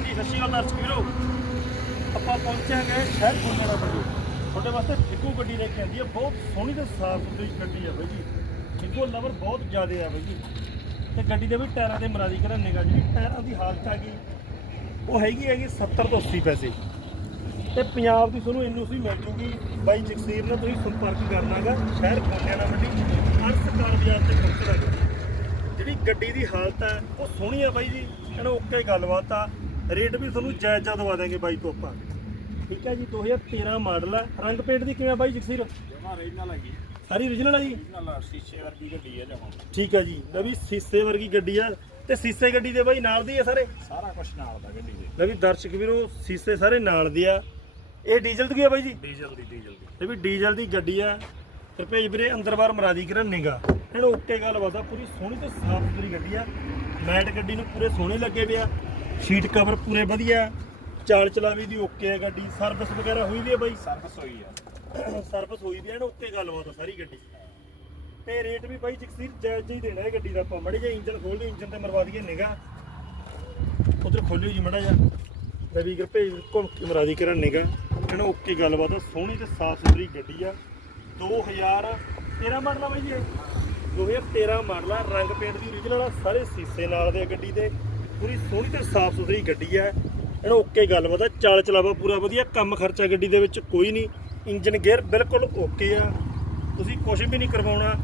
ਹਾਂਜੀ, ਸਤਿ ਸ਼੍ਰੀ ਅਕਾਲ ਦਰਸ਼ਕ ਵੀਰੋ। ਆਪਾਂ ਪਹੁੰਚੇ ਹੈਗੇ ਸ਼ਹਿਰ ਗੁਰਨਾਲਾ ਮੰਡੀ ਤੁਹਾਡੇ ਵਾਸਤੇ ਫਿੱਕੋ ਗੱਡੀ ਲੈ ਕੇ ਆਂਦੀ ਹੈ। ਬਹੁਤ ਸੋਹਣੀ ਤੇ ਸਾਫ਼ ਸੁਥਰੀ ਗੱਡੀ ਹੈ ਬਾਈ ਜੀ। ਫਿੱਕੋ ਲਵਰ ਬਹੁਤ ਜ਼ਿਆਦਾ ਆ ਬਾਈ ਜੀ। ਤੇ ਗੱਡੀ ਦੇ ਵੀ ਟਾਇਰਾਂ ਦੇ ਮਰਾਦੀ ਕਰਨ ਨਿਗਾ ਜਿਹੜੀ ਟਾਇਰਾਂ ਦੀ ਹਾਲਤ ਆ ਗਈ। ਉਹ ਹੈਗੀ ਹੈਗੀ 70 ਤੋਂ 80 ਪੈਸੇ। ਤੇ ਪੰਜਾਬ ਦੀ ਤੁਹਾਨੂੰ ਐਨਓਸੀ ਮਿਲ ਜੂਗੀ। ਬਾਈ ਜਗਸੀਰ ਨਾਲ ਤੁਸੀਂ ਸੰਪਰਕ ਕਰਨਾਗਾ ਸ਼ਹਿਰ ਗੁਰਨਾਲਾ ਮੰਡੀ ਅਰਸ ਬਾਜ਼ਾਰ ਤੇ ਪਹੁੰਚਣਾ ਜਿਹੜੀ ਗੱਡੀ ਦੀ ਹਾਲਤ ਹੈ, ਉਹ ਸੋਹਣੀ ਆ ਬਾਈ ਜੀ। ਇਹਨੂੰ ਓਕੇ, ਗੱਲਬਾਤ ਆ। ਰੇਟ ਵੀ ਤੁਹਾਨੂੰ ਜਾਇਜ਼ ਜਾ ਦਵਾ ਦਾਂਗੇ ਬਾਈ ਤੋਂ ਆਪਾਂ। ਠੀਕ ਹੈ ਜੀ 2013 ਮਾਡਲ ਹੈ ਰੰਗ ਪੇਂਟ ਦੀ ਕਿਵੇਂ ਆ ਬਾਈ ਜਗਸੀਰ? ਜਮਾ ਰੀਜਨਲ ਹੈਗੀ ਸਾਰੀ origignal ਆ ਜੀ? ਰੀਜਨਲ ਸ਼ੀਸ਼ੇ ਵਰਗੀ ਗੱਡੀ ਹੈ ਜਮਾ। ਠੀਕ ਹੈ ਜੀ ਲੈ ਵੀ ਸੀਸੇ ਵਰਗੀ ਗੱਡੀ ਆ। ਤੇ ਸੀਸੇ ਗੱਡੀ ਦੇ ਬਾਈ ਨਾਲ ਦੀ ਆ ਸਾਰੇ? ਸਾਰਾ ਕੁਝ ਨਾਲ ਦਾ ਗੱਡੀ ਦੇ। ਲੈ ਵੀ ਦਰਸ਼ਕ ਵੀਰੋ ਸੀਸੇ ਸਾਰੇ ਨਾਲ ਦੇ ਆ। ਇਹ ਡੀਜ਼ਲ ਦੀ ਆ ਬਾਈ ਜੀ? ਡੀਜ਼ਲ ਦੀ ਡੀਜ਼ਲ ਦੀ। ਇਹ ਵੀ ਡੀਜ਼ਲ ਦੀ ਗੱਡੀ ਆ। ਭੇਜ ਵੀਰੇ ਅੰਦਰ ਬਾਹਰ ਮਰਾਦੀ ਕਰਨ ਨਿਗਾ। ਇਹਨੂੰ ਓਕੇ ਗੱਲ ਬਤਾ ਪੂਰੀ ਸੋਹਣੀ ਤੇ ਸਾਫ਼ ਸੁਥਰੀ ਗੱਡੀ ਆ। ਮੈਟ ਗੱਡੀ ਨੂੰ ਪੂਰੇ ਸੋਹਣੇ ਲੱਗੇ ਪਿਆ ਸ਼ੀਟ ਕਵਰ ਪੂਰੇ ਵਧੀਆ। ਚਾਲ ਚਲਾਵੀ ਦੀ ਓਕੇ ਆ ਗੱਡੀ। ਸਰਵਿਸ ਵਗੈਰਾ ਹੋਈ ਵੀ ਆ ਬਾਈ? ਸਰਵਿਸ ਹੋਈ ਆ। ਸਰਵਿਸ ਹੋਈ ਵੀ ਆ ਇਹਨੂੰ ਓਕੇ ਗੱਲ ਬਤਾ ਸਾਰੀ ਗੱਡੀ। ਤੇ ਰੇਟ ਵੀ ਬਾਈ ਜਗਸੀਰ ਜਾਇਜ਼ ਹੀ ਦੇਣਾ ਇਹ ਗੱਡੀ ਦਾ ਆਪਾਂ। ਮੜੇ ਜੇ ਇੰਜਨ ਖੋਲਦੇ ਇੰਜਨ ਤੇ ਮਰਵਾ ਦਈਏ ਨਿਗਾ ਉਧਰ ਖੋਲਿਓ ਜੀ ਮੜਾ ਜਾ ਰਵੀ ਗਰ ਭੇਜ ਘੁੰਮ ਕੇ ਮਰਾਦੀ ਕਰਨ ਨਿਗਾ ਇਹਨੂੰ ਓਕੇ ਗੱਲਬਾਤ ਆ ਸੋਹਣੀ ਤੇ ਸਾਫ਼ ਸੁਥਰੀ ਗੱਡੀ ਆ। 2013 ਮਾਡਲ ਆ ਬਾਈ ਜੀ ਇਹ। 2013 ਮਾਡਲ ਆ ਰੰਗ ਪੇਂਟ ਦੀ origignal ਆ ਸਾਰੇ ਸੀਸੇ ਨਾਲ ਦੇ ਆ ਗੱਡੀ ਦੇ। ਪੂਰੀ ਸੋਹਣੀ ਤੇ ਸਾਫ਼ ਸੁਥਰੀ ਗੱਡੀ ਆ ਇਹਨੂੰ ਓਕੇ ਗੱਲਬਾਤ ਆ ਚਾਲ ਚਲਾਵਾ ਪੂਰਾ ਵਧੀਆ ਕੰਮ ਖਰਚਾ ਗੱਡੀ ਦੇ ਵਿੱਚ ਕੋਈ ਨਹੀਂ। ਇੰਜਨ ਗੇਅਰ ਬਿਲਕੁਲ ਓਕੇ ਆ। ਤੁਸੀਂ ਕੁਝ ਵੀ ਨਹੀਂ ਕਰਵਾਉਣਾ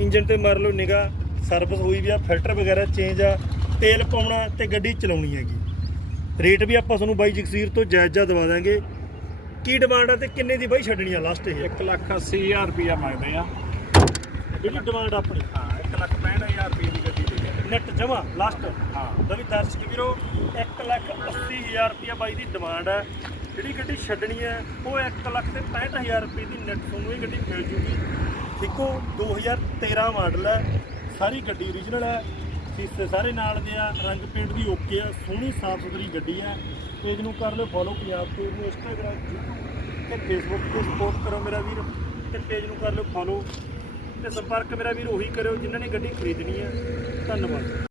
ਇੰਜਨ ਤੇ ਮਾਰ ਲਓ ਨਿਗਾ ਸਰਵਿਸ ਹੋਈ ਵੀ ਆ ਫਿਲਟਰ ਵਗੈਰਾ ਚੇਂਜ ਆ ਤੇਲ ਪਾਉਣਾ ਤੇ ਗੱਡੀ ਚਲਾਉਣੀ ਹੈਗੀ। ਰੇਟ ਵੀ ਆਪਾਂ ਤੁਹਾਨੂੰ ਬਾਈ ਜਗਸੀਰ ਤੋਂ ਜਾਇਜ਼ਾ ਦਵਾ ਦਾਂਗੇ। ਕੀ ਡਿਮਾਂਡ ਆ ਤੇ ਕਿੰਨੇ ਦੀ ਬਾਈ ਛੱਡਣੀ ਆ ਲਾਸਟ ਇਹ? 1 ਲੱਖ 80000 ਰੁਪਇਆ ਮੰਗਦੇ ਆ। ਜਿਹੜੀ ਡਿਮਾਂਡ ਆਪਣੀ। ਹਾਂ 1 ਲੱਖ 65000 ਰੁਪਏ ਦੀ ਗੱਡੀ ਦੇ ਨੈਟ ਜਮਾ ਲਾਸਟ ਹਾਂ। ਲਵੀ ਦਰਸ਼ਕ ਵੀਰੋ 1 ਲੱਖ 80000 ਰੁਪਇਆ ਬਾਈ ਦੀ ਡਿਮਾਂਡ ਹੈ। ਜਿਹੜੀ ਗੱਡੀ ਛੱਡਣੀ ਹੈ ਉਹ 1 ਲੱਖ ਤੇ 65000 ਰੁਪਏ ਦੀ ਨੈਟ ਤੁਹਾਨੂੰ ਇਹ ਗੱਡੀ ਮਿਲ ਜੂਗੀ। ਦੇਖੋ 2013 ਮਾਡਲ ਹੈ ਸਾਰੀ ਗੱਡੀ origignal ਹੈ। ਸੀਸੇ ਸਾਰੇ ਨਾਲ ਦੇ ਆ ਰੰਗ ਪੇਂਟ ਦੀ ਓਕੇ ਆ ਸੋਹਣੀ ਸਾਫ਼ ਸੁਥਰੀ ਗੱਡੀ ਹੈ। ਪੇਜ ਨੂੰ ਕਰ ਲਿਓ ਫੋਲੋ ਪੰਜਾਬ ਤੇ ਨੂੰ ਇੰਸਟਾਗ੍ਰਾਮ YouTube ਤੇ ਫੇਸਬੁੱਕ ਤੇ ਸਪੋਰਟ ਕਰੋ ਮੇਰਾ ਵੀਰ ਤੇ ਪੇਜ ਨੂੰ ਕਰ ਲਿਓ ਫੋਲੋ ਤੇ ਸੰਪਰਕ ਮੇਰਾ ਵੀਰ ਉਹੀ ਕਰਿਓ ਜਿਨ੍ਹਾਂ ਨੇ ਗੱਡੀ ਖਰੀਦਣੀ ਹੈ ਧੰਨਵਾਦ।